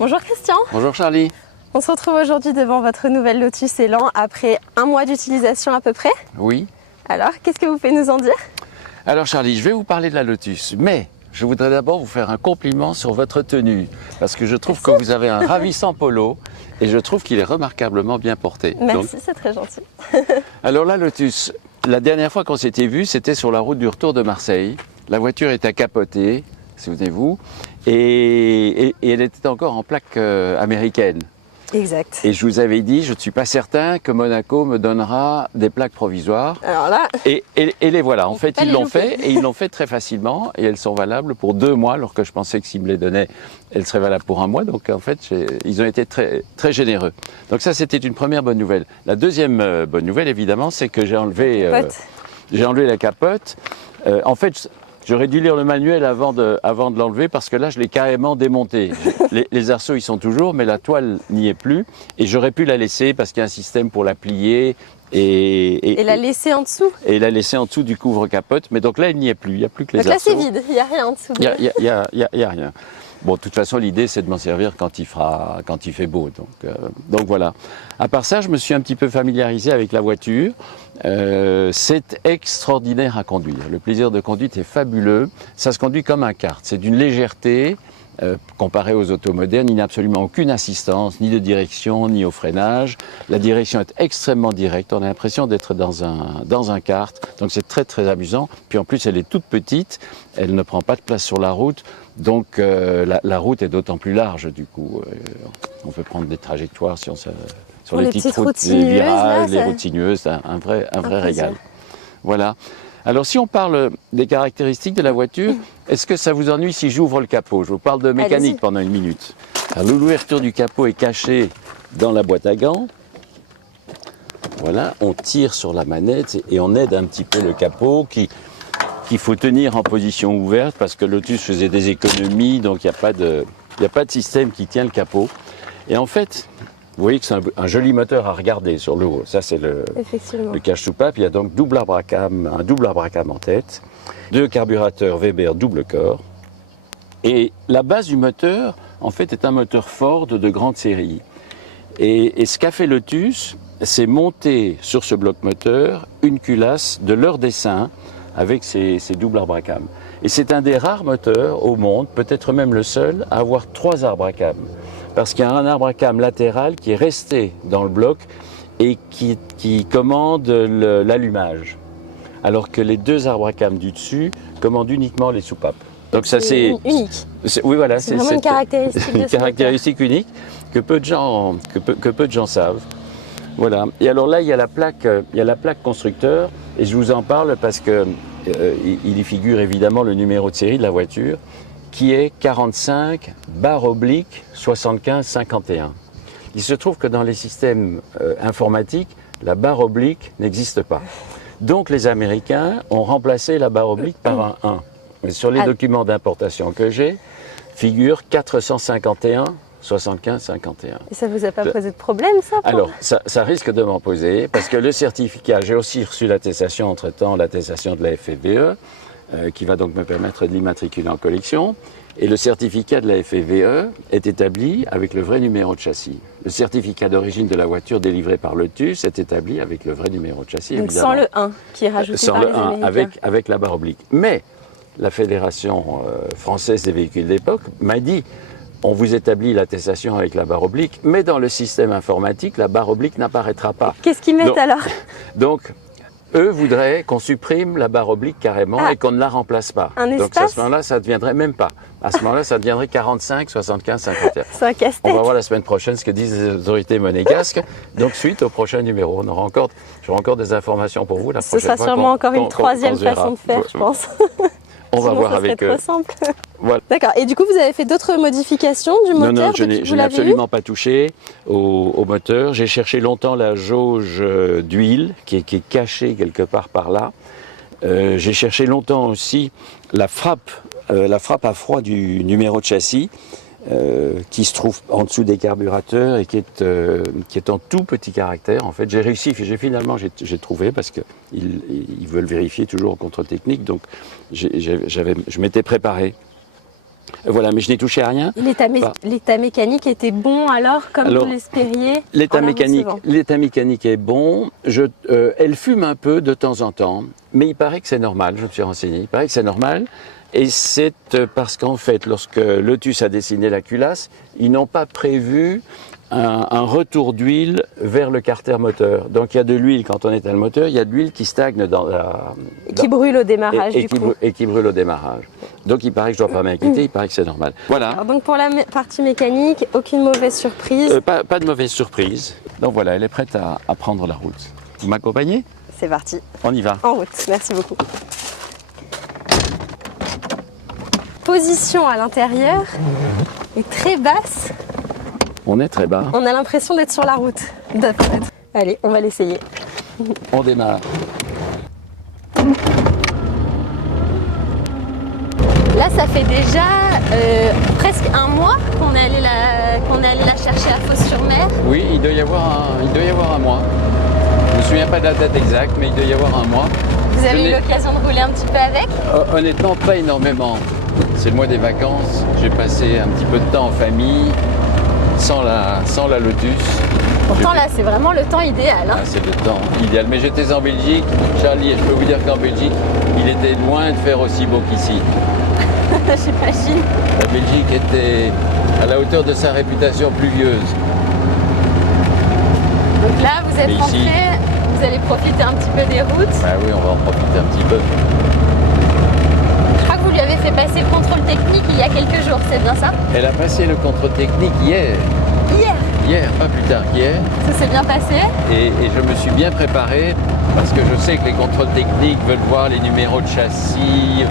Bonjour Christian. Bonjour Charlie. On se retrouve aujourd'hui devant votre nouvelle Lotus Elan après un mois d'utilisation à peu près. Oui. Alors, qu'est-ce que vous pouvez nous en dire? Alors Charlie, je vais vous parler de la Lotus, mais je voudrais d'abord vous faire un compliment sur votre tenue, parce que je trouve que vous avez un ravissant polo et je trouve qu'il est remarquablement bien porté. Merci, c'est très gentil. Alors la Lotus, la dernière fois qu'on s'était vu, c'était sur la route du retour de Marseille. La voiture était capotée, souvenez-vous, et elle était encore en plaque américaine. Exact. Et je vous avais dit, je ne suis pas certain que Monaco me donnera des plaques provisoires. Alors là, et les voilà. En fait, ils l'ont louper. fait et ils l'ont fait très facilement et elles sont valables pour 2 mois, alors que je pensais que s'ils me les donnaient, elles seraient valables pour 1 mois. Donc en fait, ils ont été très, très généreux. Donc ça, c'était une première bonne nouvelle. La deuxième bonne nouvelle, évidemment, c'est que j'ai enlevé la capote. En fait, j'aurais dû lire le manuel avant de l'enlever parce que là, je l'ai carrément démonté. Les arceaux, ils sont toujours, mais la toile n'y est plus. Et j'aurais pu la laisser parce qu'il y a un système pour la plier. Et la laisser en dessous. Et la laisser en dessous du couvre-capote. Mais donc là, il n'y est plus. Il n'y a plus que les donc là, arceaux. c'est vide. Il n'y a rien en dessous. Il n'y a rien. Bon, de toute façon, l'idée, c'est de m'en servir quand il fait beau. Donc voilà. À part ça, je me suis un petit peu familiarisé avec la voiture. C'est extraordinaire à conduire. Le plaisir de conduite est fabuleux. Ça se conduit comme un kart. C'est d'une légèreté. Comparé aux autos modernes, il n'y a absolument aucune assistance, ni de direction, ni au freinage. La direction est extrêmement directe. On a l'impression d'être dans un kart. Donc c'est très très amusant. Puis en plus, elle est toute petite. Elle ne prend pas de place sur la route. Donc la route est d'autant plus large du coup. On peut prendre des trajectoires sur les petites routes, les virages, les routes sinueuses. Un vrai régal. Voilà. Alors si on parle des caractéristiques de la voiture, est-ce que ça vous ennuie si j'ouvre le capot? Je vous parle de mécanique pendant 1 minute. Alors l'ouverture du capot est cachée dans la boîte à gants. Voilà, on tire sur la manette et on aide un petit peu le capot qu'il faut tenir en position ouverte parce que Lotus faisait des économies, donc il n'y a pas de système qui tient le capot. Et en fait, vous voyez que c'est un joli moteur à regarder sur le haut. Ça, c'est le cache-soupape. Il y a donc un double arbre à cam en tête, 2 carburateur Weber double corps. Et la base du moteur, en fait, est un moteur Ford de grande série. Et ce qu'a fait Lotus, c'est monter sur ce bloc moteur une culasse de leur dessin avec ces doubles arbres à cam. Et c'est un des rares moteurs au monde, peut-être même le seul, à avoir 3 arbres à cam. Parce qu'il y a un arbre à cam latéral qui est resté dans le bloc et qui commande l'allumage. Alors que les 2 arbres à cam du dessus commandent uniquement les soupapes. Donc ça c'est unique. Oui voilà, c'est vraiment une caractéristique. Une caractéristique unique que peu de gens savent. Voilà. Et alors là il y a la plaque constructeur et je vous en parle parce que il y figure évidemment le numéro de série de la voiture, qui est 45/7551. Il se trouve que dans les systèmes informatiques, la barre oblique n'existe pas. Donc les Américains ont remplacé la barre oblique par un 1. Mais sur les documents d'importation que j'ai, figure 451/7551. Et ça ne vous a pas posé de problème, ça? Alors, ça risque de m'en poser, parce que le certificat, j'ai aussi reçu l'attestation entre-temps, l'attestation de la FFVE, qui va donc me permettre de l'immatriculer en collection. Et le certificat de la FFVE est établi avec le vrai numéro de châssis. Le certificat d'origine de la voiture délivré par Lotus est établi avec le vrai numéro de châssis, donc évidemment. sans le 1 qui est rajouté par les Américains. Sans le 1, avec la barre oblique. Mais la Fédération française des véhicules d'époque m'a dit on vous établit l'attestation avec la barre oblique, mais dans le système informatique, la barre oblique n'apparaîtra pas. Qu'est-ce qu'ils mettent alors? Donc, eux voudraient qu'on supprime la barre oblique carrément et qu'on ne la remplace pas. Donc à ce moment-là, ça ne deviendrait même pas. À ce moment-là, ça deviendrait 45/7551. C'est un casse-tête. On va voir la semaine prochaine ce que disent les autorités monégasques. Donc suite au prochain numéro, j'aurai encore des informations pour vous la prochaine fois. Ce sera sûrement encore une troisième façon de faire, je pense. On va voir avec eux. Trop simple. Voilà. D'accord. Et du coup, vous avez fait d'autres modifications du moteur? Non, je n'ai absolument pas touché au moteur. J'ai cherché longtemps la jauge d'huile qui est cachée quelque part par là. J'ai cherché longtemps aussi la frappe à froid du numéro de châssis qui se trouve en dessous des carburateurs et qui est en tout petit caractère. En fait, j'ai réussi, finalement j'ai trouvé parce qu'ils veulent vérifier toujours au contrôle technique, donc je m'étais préparé. Voilà, mais je n'ai touché à rien. L'état mécanique était bon alors, comme vous l'espériez? L'état mécanique est bon. Elle fume un peu de temps en temps, mais il paraît que c'est normal, je me suis renseigné. Il paraît que c'est normal. Et c'est parce qu'en fait, lorsque Lotus a dessiné la culasse, ils n'ont pas prévu un retour d'huile vers le carter moteur. Donc il y a de l'huile quand on éteint le moteur, il y a de l'huile qui stagne qui brûle au démarrage et qui brûle au démarrage. Donc il paraît que je ne dois pas m'inquiéter, il paraît que c'est normal. Voilà. Alors donc pour la partie mécanique, aucune mauvaise surprise? Pas de mauvaise surprise. Donc voilà, elle est prête à prendre la route. Vous m'accompagnez? C'est parti. On y va. En route, merci beaucoup. Position à l'intérieur est très basse. On est très bas. On a l'impression d'être sur la route. Allez, on va l'essayer. On démarre. Là, ça fait déjà presque un mois qu'on est allé la chercher à Fos-sur-Mer. Oui, il doit y avoir un mois. Je ne me souviens pas de la date exacte, mais il doit y avoir un mois. Vous avez eu l'occasion de rouler un petit peu avec? Honnêtement, pas énormément. C'est le mois des vacances. J'ai passé un petit peu de temps en famille, sans la Lotus. Pourtant là, c'est vraiment le temps idéal. Hein. Ah, c'est le temps idéal. Mais j'étais en Belgique, Charlie, et je peux vous dire qu'en Belgique, il était loin de faire aussi beau qu'ici. J'imagine. La Belgique était à la hauteur de sa réputation pluvieuse. Donc là, vous êtes rentré, vous allez profiter un petit peu des routes. Ah oui, on va en profiter un petit peu. Je crois que vous lui avez fait passer le contrôle technique il y a quelques jours, c'est bien ça? Elle a passé le contrôle technique hier. Hier, pas plus tard qu'hier. Ça s'est bien passé? Et je me suis bien préparé parce que je sais que les contrôles techniques veulent voir les numéros de châssis,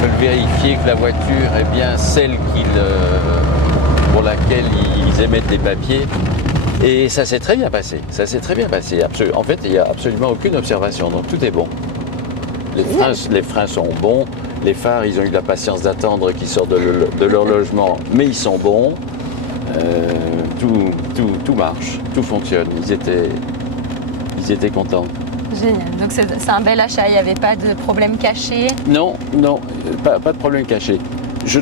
veulent vérifier que la voiture est bien celle pour laquelle ils émettent des papiers. Et ça s'est très bien passé. Ça s'est très bien passé. En fait, il n'y a absolument aucune observation, donc tout est bon. Les freins sont bons. Les phares, ils ont eu la patience d'attendre qu'ils sortent de leur logement, mais ils sont bons. Tout marche, tout fonctionne. Ils étaient contents. Génial. Donc c'est un bel achat, il n'y avait pas de problème caché? Non, pas de problème caché. Je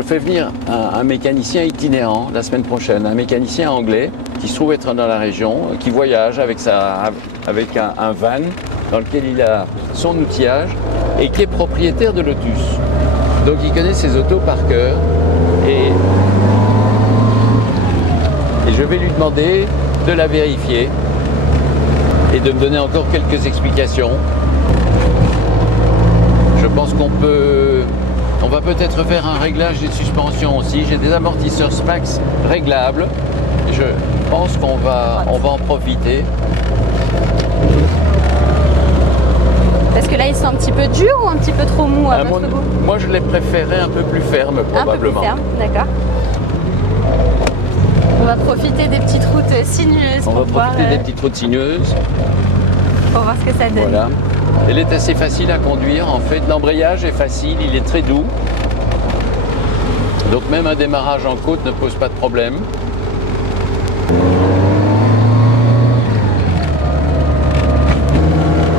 fais venir un mécanicien itinérant la semaine prochaine, un mécanicien anglais qui se trouve être dans la région, qui voyage avec un van dans lequel il a son outillage et qui est propriétaire de Lotus. Donc il connaît ses autos par cœur et je vais lui demander de la vérifier et de me donner encore quelques explications. Je pense on va peut-être faire un réglage des suspensions aussi. J'ai des amortisseurs Spax réglables. Je pense qu'on va en profiter. Parce que là, ils sont un petit peu durs ou un petit peu trop mous à votre goût? Moi, je les préférais un peu plus fermes, probablement. Un peu plus fermes, d'accord. On va profiter des petites routes sinueuses. On va profiter des petites routes sinueuses. Pour voir ce que ça donne. Voilà. Elle est assez facile à conduire. En fait, l'embrayage est facile, il est très doux. Donc même un démarrage en côte ne pose pas de problème.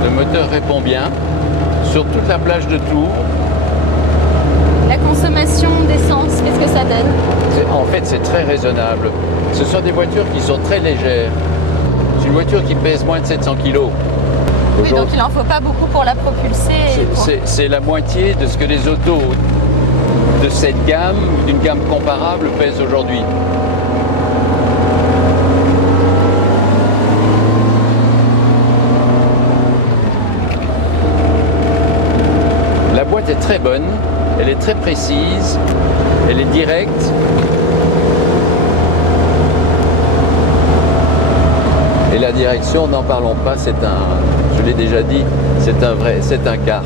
Le moteur répond bien sur toute la plage de Tours. La consommation d'essence, qu'est-ce que ça donne? En fait, c'est très raisonnable. Ce sont des voitures qui sont très légères. C'est une voiture qui pèse moins de 700 kg. Oui, donc il n'en faut pas beaucoup pour la propulser. C'est la moitié de ce que les autos de cette gamme, d'une gamme comparable, pèsent aujourd'hui. La boîte est très bonne, elle est très précise, elle est directe. Et la direction, n'en parlons pas, je l'ai déjà dit, c'est un kart.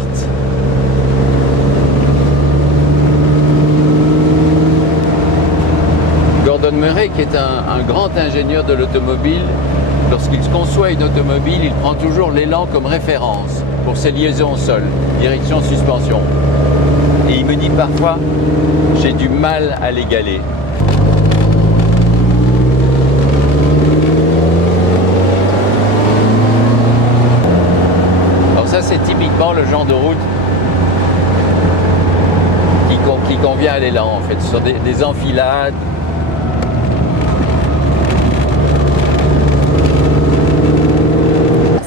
Gordon Murray, qui est un grand ingénieur de l'automobile, lorsqu'il conçoit une automobile, il prend toujours l'élan comme référence pour ses liaisons au sol, direction, suspension. Et il me dit parfois, j'ai du mal à l'égaler. Ça, c'est typiquement le genre de route qui qui convient à l'élan en fait. Ce sont des enfilades.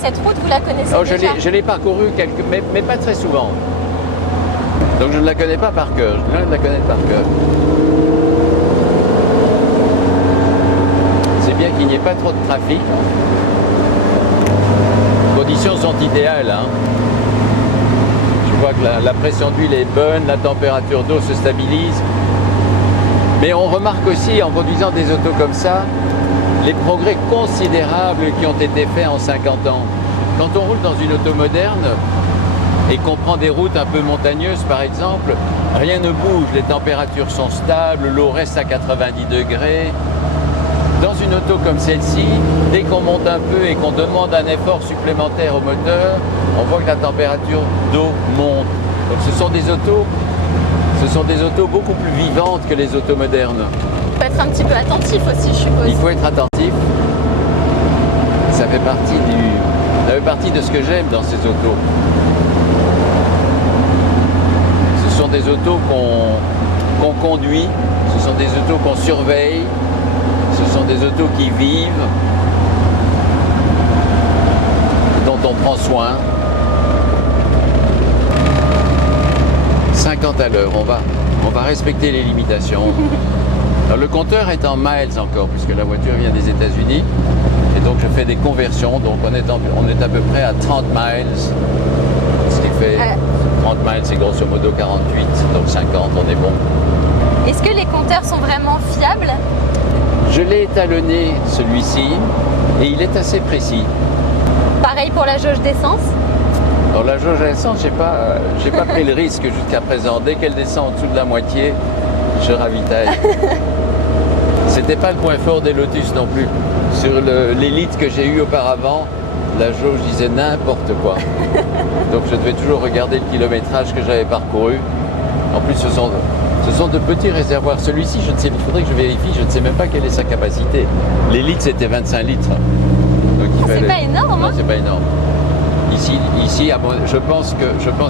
Cette route, vous la connaissez Oh, déjà? je l'ai parcourue mais pas très souvent. Donc je ne la connais pas par cœur. Je viens de la connaître par cœur. C'est bien qu'il n'y ait pas trop de trafic. Les conditions sont idéales. Hein. Je vois que la pression d'huile est bonne, la température d'eau se stabilise. Mais on remarque aussi en conduisant des autos comme ça, les progrès considérables qui ont été faits en 50 ans. Quand on roule dans une auto moderne et qu'on prend des routes un peu montagneuses par exemple, rien ne bouge, les températures sont stables, l'eau reste à 90 degrés. Dans une auto comme celle-ci, dès qu'on monte un peu et qu'on demande un effort supplémentaire au moteur, on voit que la température d'eau monte. Donc ce sont des autos beaucoup plus vivantes que les autos modernes. Il faut être un petit peu attentif aussi, je suppose. Il faut être attentif. Ça fait partie de ce que j'aime dans ces autos. Ce sont des autos qu'on conduit, ce sont des autos qu'on surveille, ce sont des autos qui vivent, dont on prend soin. 50 à l'heure, on va respecter les limitations. Alors, le compteur est en miles encore, puisque la voiture vient des États-Unis. Et donc je fais des conversions, donc on est à peu près à 30 miles. Ce qui fait 30 miles, c'est grosso modo 48, donc 50, on est bon. Est-ce que les compteurs sont vraiment fiables? Je l'ai étalonné celui-ci et il est assez précis. Pareil pour la jauge d'essence? Dans la jauge d'essence, j'ai pas pris le risque jusqu'à présent. Dès qu'elle descend en dessous de la moitié, je ravitaille. C'était pas le point fort des Lotus non plus. Sur l'élite que j'ai eu auparavant, la jauge disait n'importe quoi. Donc je devais toujours regarder le kilométrage que j'avais parcouru. En plus, ce sont de petits réservoirs. Celui-ci, je ne sais, il faudrait que je vérifie, je ne sais même pas quelle est sa capacité. L'élite, c'était 25 litres. C'est pas énorme, non, hein? c'est pas énorme. Ici, je pense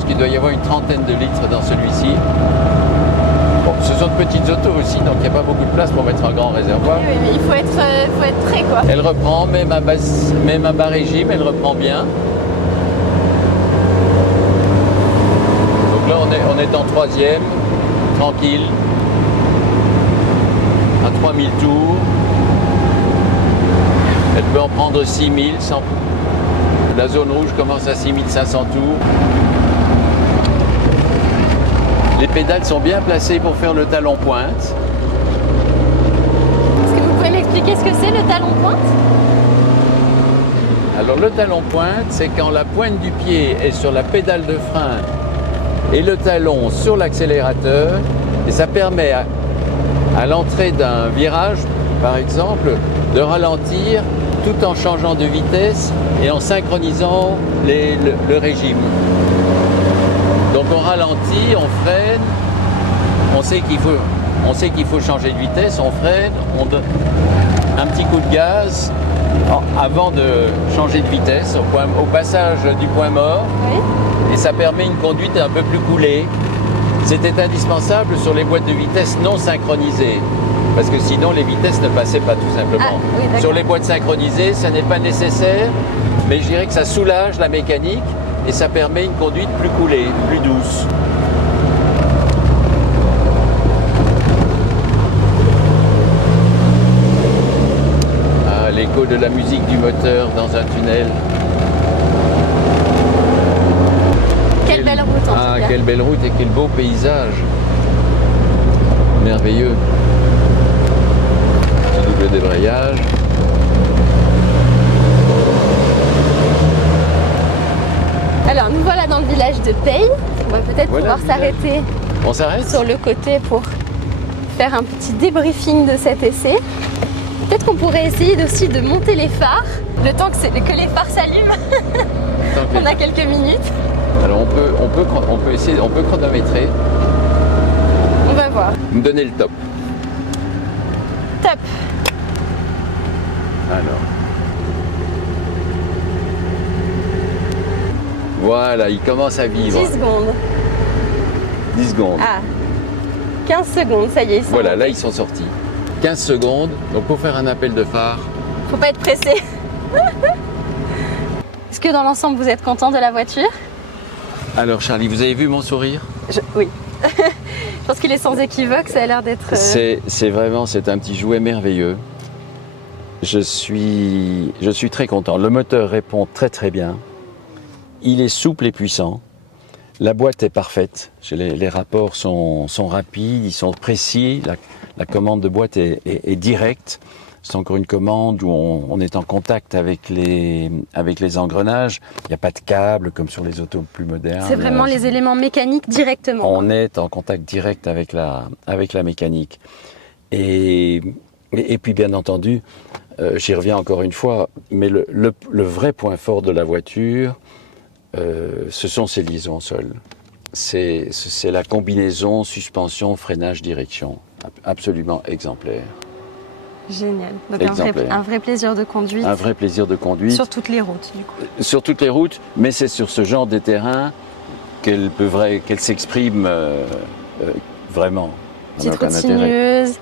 qu'il doit y avoir une trentaine de litres dans celui-ci. Bon, ce sont de petites autos aussi, donc il n'y a pas beaucoup de place pour mettre un grand réservoir. Oui, mais il faut être prêt, quoi. Elle reprend, même à bas régime, elle reprend bien. Donc là, on est en troisième, tranquille, à 3000 tours. Elle peut en prendre 6000 sans... La zone rouge commence à 6500 tours. Les pédales sont bien placées pour faire le talon pointe. Est-ce que vous pouvez m'expliquer ce que c'est le talon pointe? Alors le talon pointe, c'est quand la pointe du pied est sur la pédale de frein et le talon sur l'accélérateur, et ça permet à l'entrée d'un virage, par exemple, de ralentir tout en changeant de vitesse et en synchronisant le régime. Donc on ralentit, on freine, on sait qu'il faut changer de vitesse, on freine, on donne un petit coup de gaz avant de changer de vitesse au passage du point mort. Oui. Et ça permet une conduite un peu plus coulée. C'était indispensable sur les boîtes de vitesse non synchronisées, parce que sinon les vitesses ne passaient pas tout simplement. Ah, oui, sur les boîtes synchronisées, ça n'est pas nécessaire, mais je dirais que ça soulage la mécanique et ça permet une conduite plus coulée, plus douce. Ah, l'écho de la musique du moteur dans un tunnel. Quelle belle route en tout cas. Quelle belle route et quel beau paysage. Merveilleux. Petit double débrayage. Alors nous voilà dans le village de Peille. On va peut-être Voilà pouvoir s'arrêter On s'arrête? sur le côté pour faire un petit débriefing de cet essai. Peut-être qu'on pourrait essayer aussi de monter les phares, le temps que les phares s'allument. On a quelques minutes. Alors on peut essayer, on peut chronométrer. On va voir. Vous me donnez le top. Top. Alors. Voilà, il commence à vivre. 10 secondes. 10 secondes. Ah. 15 secondes, ça y est. Voilà, là ils sont sortis. 15 secondes, donc pour faire un appel de phare. Faut pas être pressé. Est-ce que dans l'ensemble vous êtes content de la voiture? Alors Charlie, vous avez vu mon sourire? Oui. Je pense qu'il est sans équivoque, ça a l'air d'être... C'est un petit jouet merveilleux. Je suis très content. Le moteur répond très bien. Il est souple et puissant. La boîte est parfaite. Les rapports sont rapides, ils sont précis. La commande de boîte est directe. C'est encore une commande où on est en contact avec les engrenages. Il n'y a pas de câble comme sur les autos plus modernes. C'est vraiment les éléments mécaniques directement. On est en contact direct avec la mécanique. Et puis bien entendu, j'y reviens encore une fois, mais le vrai point fort de la voiture, ce sont ses liaisons au sol. C'est la combinaison suspension, freinage, direction. Absolument exemplaire. Génial. Donc exemplaire. Un vrai plaisir de conduite. Un vrai plaisir de conduite. Sur toutes les routes, du coup. Sur toutes les routes, mais c'est sur ce genre de terrain qu'elle s'exprime vraiment. Petite route sinueuse,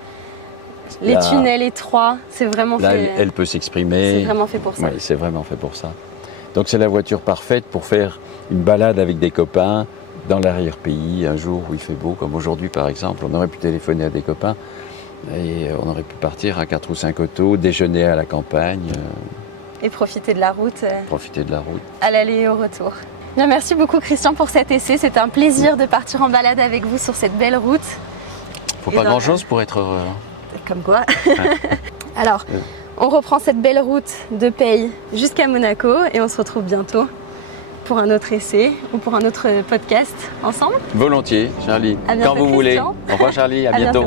les tunnels étroits, c'est vraiment là, fait... elle peut s'exprimer. C'est vraiment fait pour ça. Oui, c'est vraiment fait pour ça. Donc c'est la voiture parfaite pour faire une balade avec des copains dans l'arrière-pays, un jour où il fait beau, comme aujourd'hui par exemple. On aurait pu téléphoner à des copains et on aurait pu partir à 4 ou 5 autos, déjeuner à la campagne. Et profiter de la route. Profiter de la route. À l'aller et au retour. Bien, merci beaucoup Christian pour cet essai. C'était un plaisir de partir en balade avec vous sur cette belle route. Faut pas grand-chose pour être heureux. Comme quoi. Alors, on reprend cette belle route de Peille jusqu'à Monaco et on se retrouve bientôt pour un autre essai ou pour un autre podcast ensemble. Volontiers, Charlie. À bientôt, quand vous voulez. Christian. Au revoir Charlie, à bientôt.